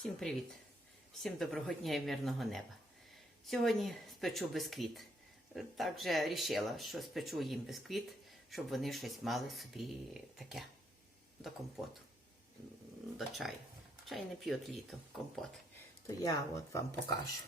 Всім привіт! Всім доброго дня і мирного неба. Сьогодні спечу бисквіт. Так вже рішила, що спечу їм бисквіт, щоб вони щось мали собі таке до компоту, до чаю. Чай не п'ють літом, компот. То я от вам покажу,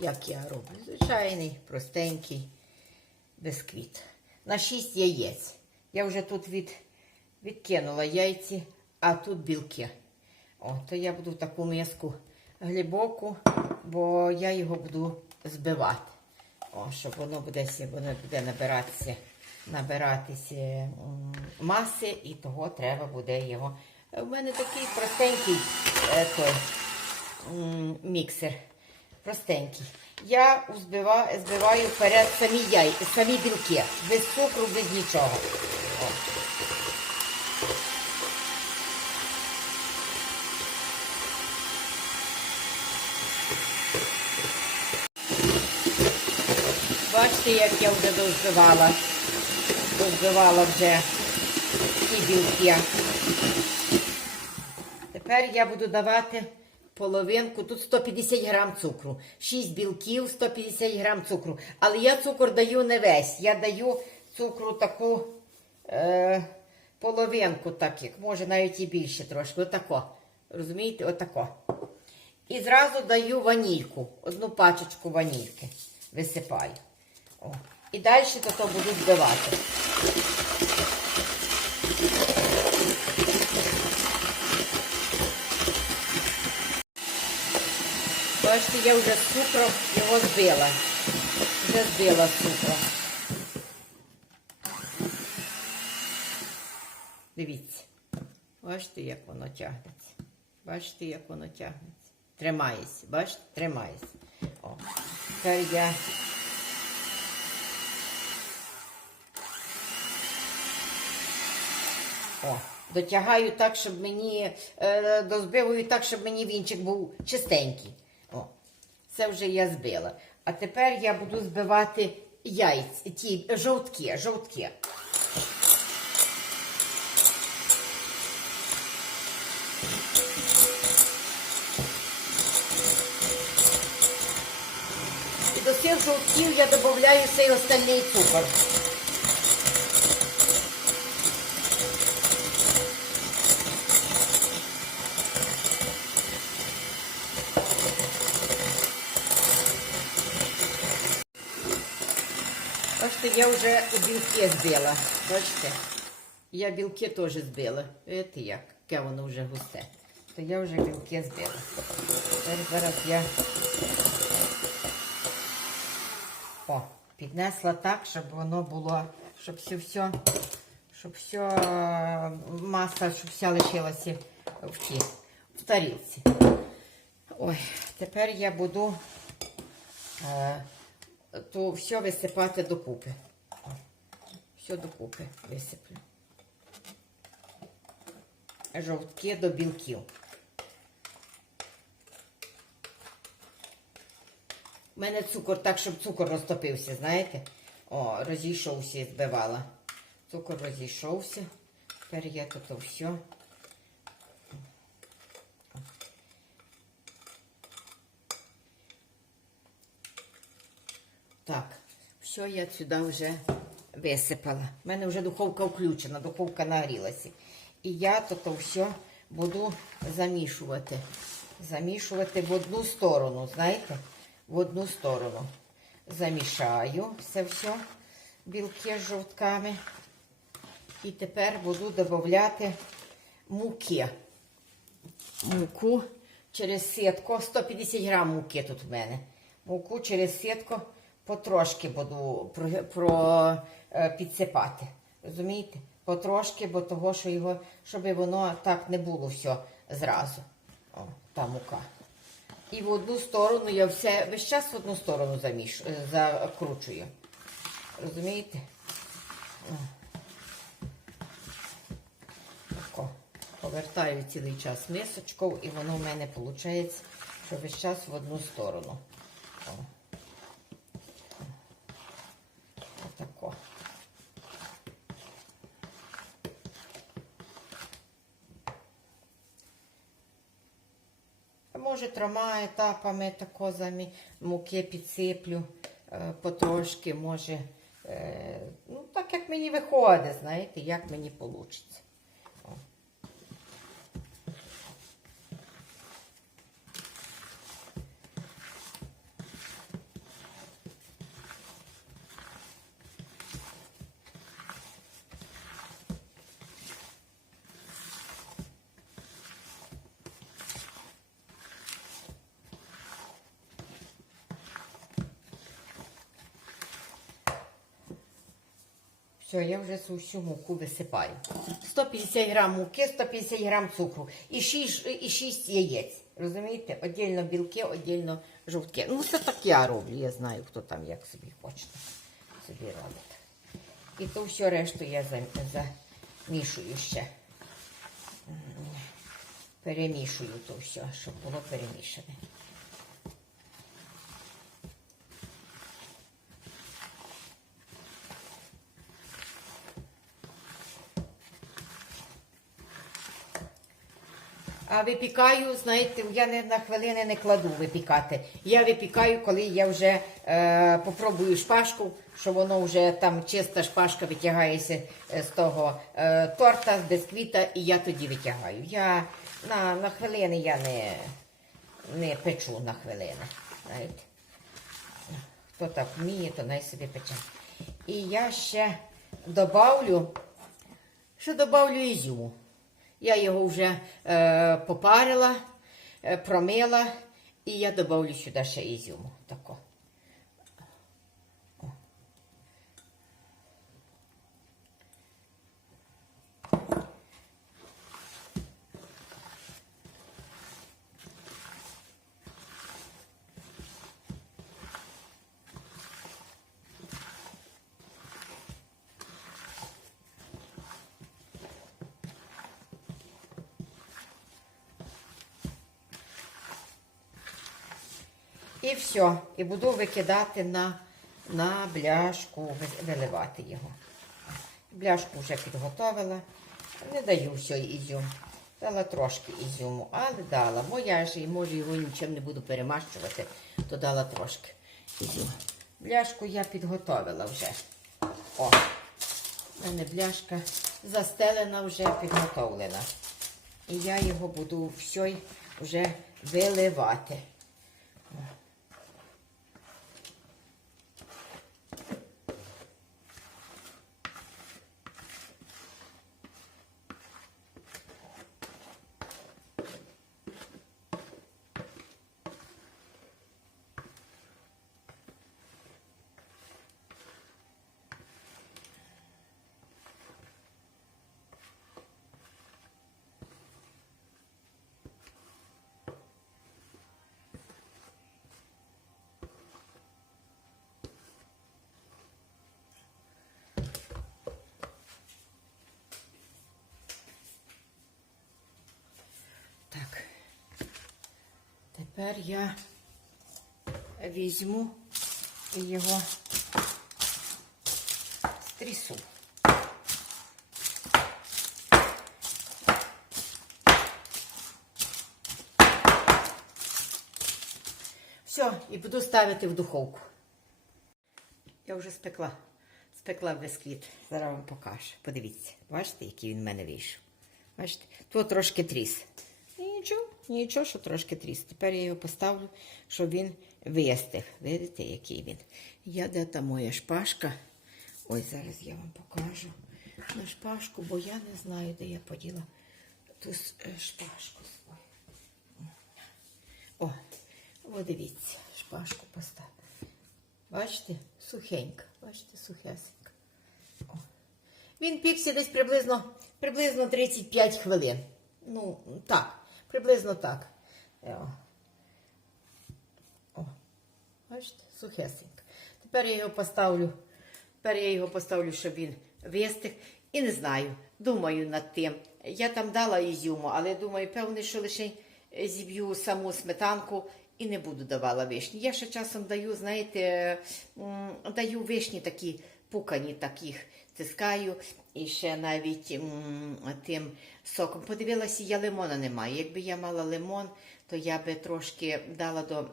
як я роблю. Звичайний, простенький бисквіт. На 6 яєць. Я вже тут від, відкинула яйці, а тут білки. О, то я буду таку миску глибоку, бо я його буду збивати. О, щоб воно буде, воно буде набиратися, набиратися маси, і того треба буде його. У мене такий простенький е, той, міксер. Простенький. Я збиваю, збиваю вперед самі яй, самі білки, без цукру, без нічого. О. Бачите, як я вже дозбивала. Дозбивала вже ці білки. Тепер я буду давати половинку, тут 150 грам цукру, 6 білків, 150 грам цукру. Але я цукор даю не весь. Я даю цукру таку е, половинку, так як, може навіть і більше трошки. Отако. Розумієте, отако. І зразу даю ванільку, одну пачечку ванільки висипаю. І далі то, то буду збивати. Бачите, я вже з цукром його збила. Вже збила з цукром. Дивіться. Бачите, як воно тягнеться. Бачите, як воно тягнеться. Тримається. Бачите? Тримається. О. Тепер я О, дотягаю так, щоб мені е, дозбиваю так, щоб мені вінчик був чистенький. О, це вже я збила. А тепер я буду збивати яйця, ті жовтки, жовтки. І до цих жовтків я додаю цей остальний цукор. Бачите, я вже білки збила. Бачите? Я білки теж збила. Видите як? Яке воно вже густе. То я вже білки збила. Тепер зараз я О, піднесла так, щоб воно було, щоб все, все, щоб все маса, щоб вся лишилася в ті, в тарілці. Ой, тепер я буду е, то все висипати докупи. Все докупи висиплю. Жовтки до білків. У мене цукор так, щоб цукор розтопився, знаєте? О, розійшовся, збивала. Цукор розійшовся. Тепер я тут все. Так, все я сюди вже висипала. У мене вже духовка включена, духовка нагрілася. І я тут все буду замішувати. Замішувати в одну сторону, знаєте? В одну сторону. Замішаю це все, білки з жовтками. І тепер буду додати муки. Муку через сітку. 150 грам муки тут в мене. Муку через сітку потрошки буду про, про, е, підсипати. Розумієте? Потрошки, бо того, що його, щоб воно так не було все зразу. О, та мука. І в одну сторону я все весь час в одну сторону заміш, е, закручую. Розумієте? О. Повертаю цілий час мисочкою, і воно в мене виходить, що весь час в одну сторону. О. Отако. Може, трьома етапами тако муки підсиплю е, потрошки, може. Е, ну, так як мені виходить, знаєте, як мені вийде. Все, я вже цю всю муку висипаю. 150 грам муки, 150 грам цукру і 6, і 6 яєць. Розумієте? Отдільно білки, отдільно жовтки. Ну, це так я роблю, я знаю, хто там як собі хоче собі робить. І то все решту я замішую ще. Перемішую то все, щоб було перемішане. А випікаю, знаєте, я не на хвилини не кладу випікати. Я випікаю, коли я вже е, попробую шпажку, що воно вже там чиста шпажка витягається е, з того е, торта, з бисквіта, і я тоді витягаю. Я на, на хвилини я не, не печу на хвилини. Знаєте. Хто так вміє, то най собі пече. І я ще добавлю, ще добавлю ізюму. Я його вже е, попарила, е, промила, і я додавлю сюди ще ізюму. Тако. О. І все. І буду викидати на, на бляшку, виливати його. Бляшку вже підготовила. Не даю все ізюм. Дала трошки ізюму, але дала. Бо я ж може його нічим не буду перемащувати, то дала трошки ізюму. Бляшку я підготовила вже. О, у мене бляшка застелена вже, підготовлена. І я його буду все вже виливати. Так. Тепер я візьму і його стрісу. Все, і буду ставити в духовку. Я вже спекла. Спекла бисквіт. Зараз вам покажу. Подивіться. Бачите, який він в мене вийшов. Бачите, тут трошки тріс. Нічого, що трошки тріс. Тепер я його поставлю, щоб він вистиг. Видите, який він. Я де та моя шпажка. Ось зараз я вам покажу на шпажку, бо я не знаю, де я поділа ту е, шпажку свою. О, о, дивіться, шпажку поставила. Бачите, сухенька, бачите, сухесенька. О. Він пікся десь приблизно, приблизно 35 хвилин. Ну, так, приблизно так. Е, О, бачите, сухесенька. Тепер я його поставлю, тепер я його поставлю, щоб він вистиг. І не знаю, думаю над тим. Я там дала ізюму, але думаю, певне, що лише зіб'ю саму сметанку і не буду давала вишні. Я ще часом даю, знаєте, даю вишні такі пукані таких, стискаю і ще навіть м, тим соком. Подивилася, я лимона немає. Якби я мала лимон, то я би трошки дала до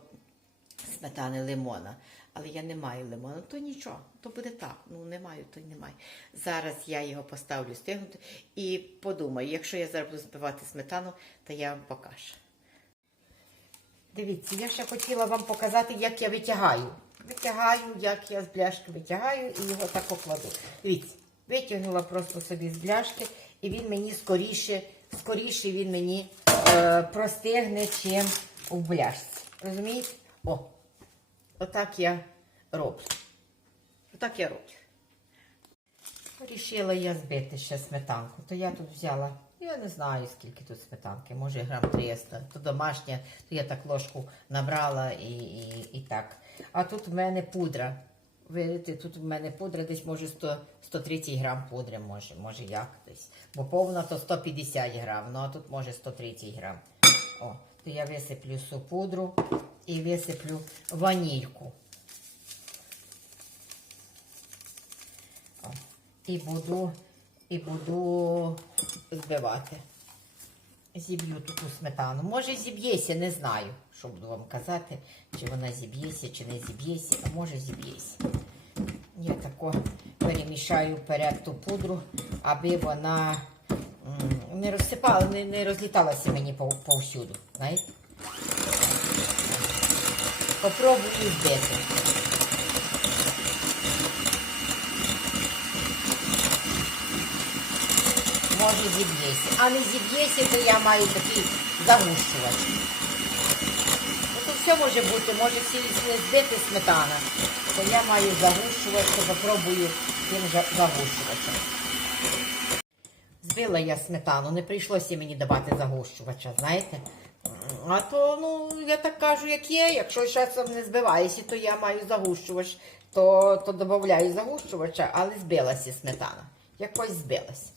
сметани лимона. Але я не маю лимону, то нічого, то буде так. Ну не маю, то не маю. Зараз я його поставлю стигнути і подумаю, якщо я зараз буду збивати сметану, то я вам покажу. Дивіться, я ще хотіла вам показати, як я витягаю. Витягаю, як я з бляшки витягаю і його так покладу. Дивіться, витягнула просто собі з бляшки, і він мені скоріше, скоріше він мені е, простигне, чим у бляшці. Розумієте? О, отак я роблю. Отак я роблю. Рішила я збити ще сметанку. То я тут взяла, я не знаю скільки тут сметанки, може грам 300. То домашня, то я так ложку набрала і, і, і так. А тут в мене пудра. Видите, тут в мене пудра десь може 100, 130 грам пудри, може, може як десь. Бо повна то 150 грам, ну а тут може 130 грам. О, то я висиплю су пудру і висиплю ванільку. О, І буду, і буду збивати. Зіб'ю таку сметану. Може зіб'ється, не знаю, що буду вам казати, чи вона зіб'ється, чи не зіб'ється, а може зіб'ється. Я тако перемішаю вперед ту пудру, аби вона не розсипала, не, не розліталася мені пов- повсюду. Знаєте? Попробую збити. Може зіб'ється. А не зіб'ється, то я маю такий загущувач. Ну, все може бути, може збити сметана. То я маю загущувач, то попробую тим загущувачем. Збила я сметану, не прийшлося мені давати загущувача, знаєте? А то, ну, я так кажу, як є. Якщо часом не збиваєшся, то я маю загущувач, то, то додаю загущувача, але збилася сметана. Якось збилась.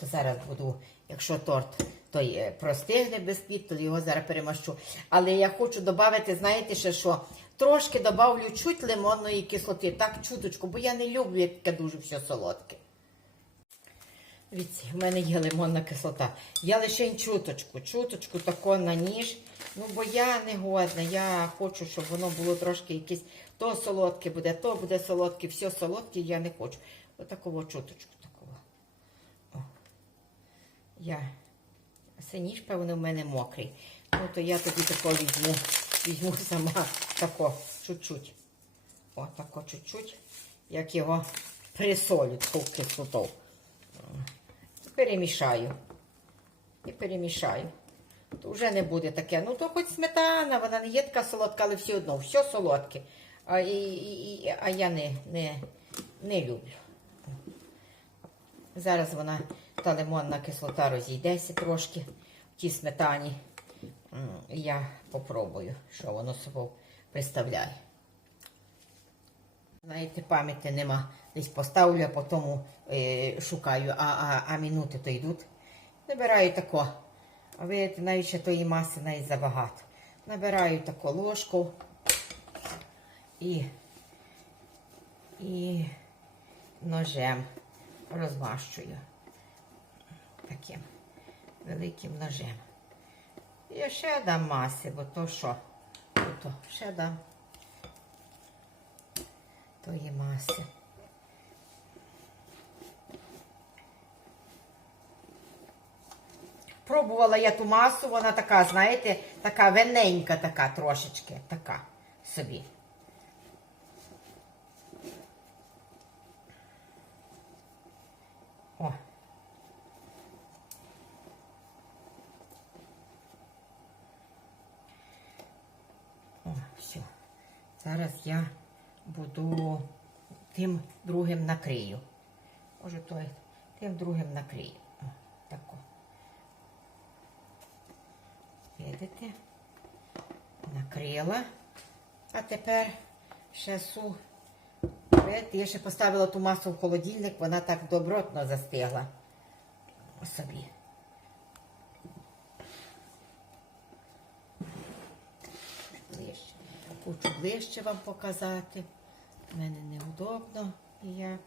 То зараз буду, якщо торт той е, простигне бісквіт, то його зараз перемащу. Але я хочу додати, знаєте, ще що? Трошки додавлю чуть лимонної кислоти, так чуточку, бо я не люблю таке дуже все солодке. Дивіться, в мене є лимонна кислота. Я лише чуточку, чуточку тако на ніж. Ну, бо я не годна, я хочу, щоб воно було трошки якесь то солодке буде, то буде солодке, все солодке, я не хочу. Отакого чуточку. Я. Це ніж, певно, в мене мокрий. Ну, то я тоді тако візьму, візьму сама тако, чуть-чуть. О, тако чуть-чуть, як його присолю, таку кислоту. Перемішаю. І перемішаю. То вже не буде таке. Ну, то хоч сметана, вона не є така солодка, але все одно, все солодке. А, і, і- а я не, не, не люблю. Зараз вона, та лимонна кислота розійдеться трошки в тій сметані. Я попробую, що воно собою представляє. Знаєте, пам'яті нема. Десь поставлю, а потім е, шукаю, а, а, а минути то йдуть. Набираю тако. А видите, навіть ще тої маси навіть забагато. Набираю таку ложку і, і ножем розмащую таким великим ножем. І ще дам маси, бо то що? То ще дам тої маси. Пробувала я ту масу, вона така, знаєте, така вененька така трошечки, така собі. О. О, все. Зараз я буду тим другим накрию. Може, той тим другим накрию. О. Видите? Накрила. А тепер ще су. Я ще поставила ту масу в холодильник, вона так добротно застигла собі. Ближче. Хочу ближче вам показати. У мене неудобно ніяк.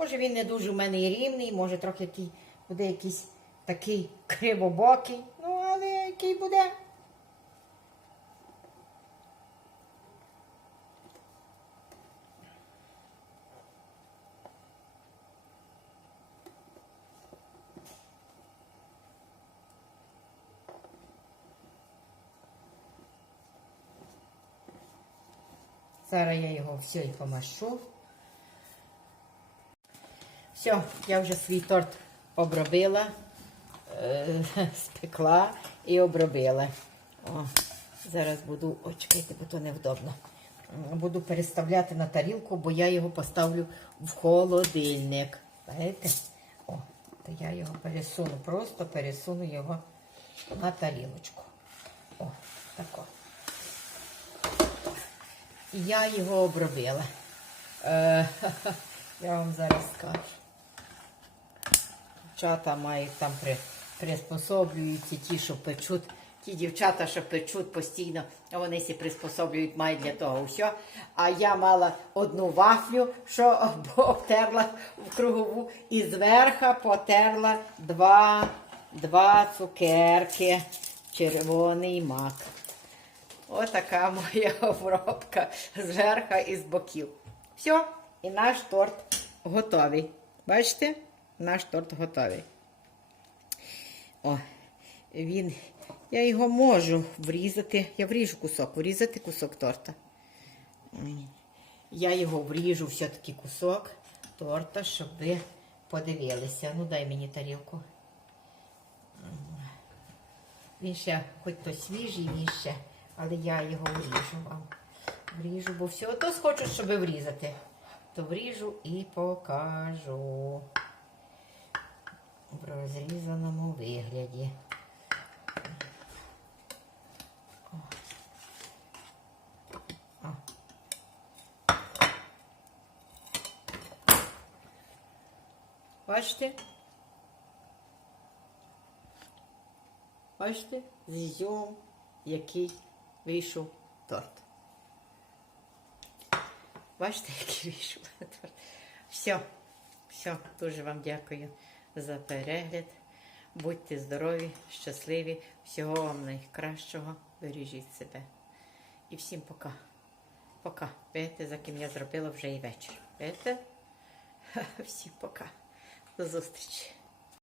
Може він не дуже в мене і рівний, може трохи який, буде якийсь такий кривобокий. Ну, але який буде. Зараз я його все і помашу. Все, я вже свій торт обробила, е, спекла і обробила. О, зараз буду, ой, чекайте, бо то невдобно. Буду переставляти на тарілку, бо я його поставлю в холодильник. Знаєте? О, то я його пересуну, просто пересуну його на тарілочку. О, тако. І я його обробила. Е, я вам зараз скажу. Дівчата мають там при, приспособлюються ті, що печуть. Ті дівчата, що печуть постійно, вони сі приспособлюють, мають для того все. А я мала одну вафлю, що обтерла в кругову, і зверха потерла два, два цукерки, червоний мак. Отака моя обробка зверха і з боків. Все, і наш торт готовий. Бачите? Наш торт готовий. О, він. Я його можу врізати. Я вріжу кусок, врізати кусок торта. Я його вріжу все-таки кусок торта, щоб ви подивилися. Ну, дай мені тарілку. Він ще, хоч то свіжий, він ще, але я його вріжу вам. Вріжу, бо все то хочу, щоб врізати. То вріжу і покажу в розрізаному вигляді. Бачите? Бачите, з ізюмом, який вийшов торт. Бачите, який вийшов торт. Все, все, дуже вам дякую за перегляд. Будьте здорові, щасливі, всього вам найкращого. Бережіть себе. І всім пока. Пока. Видите, за ким я зробила вже і вечір. Видите? Всім пока. До зустрічі.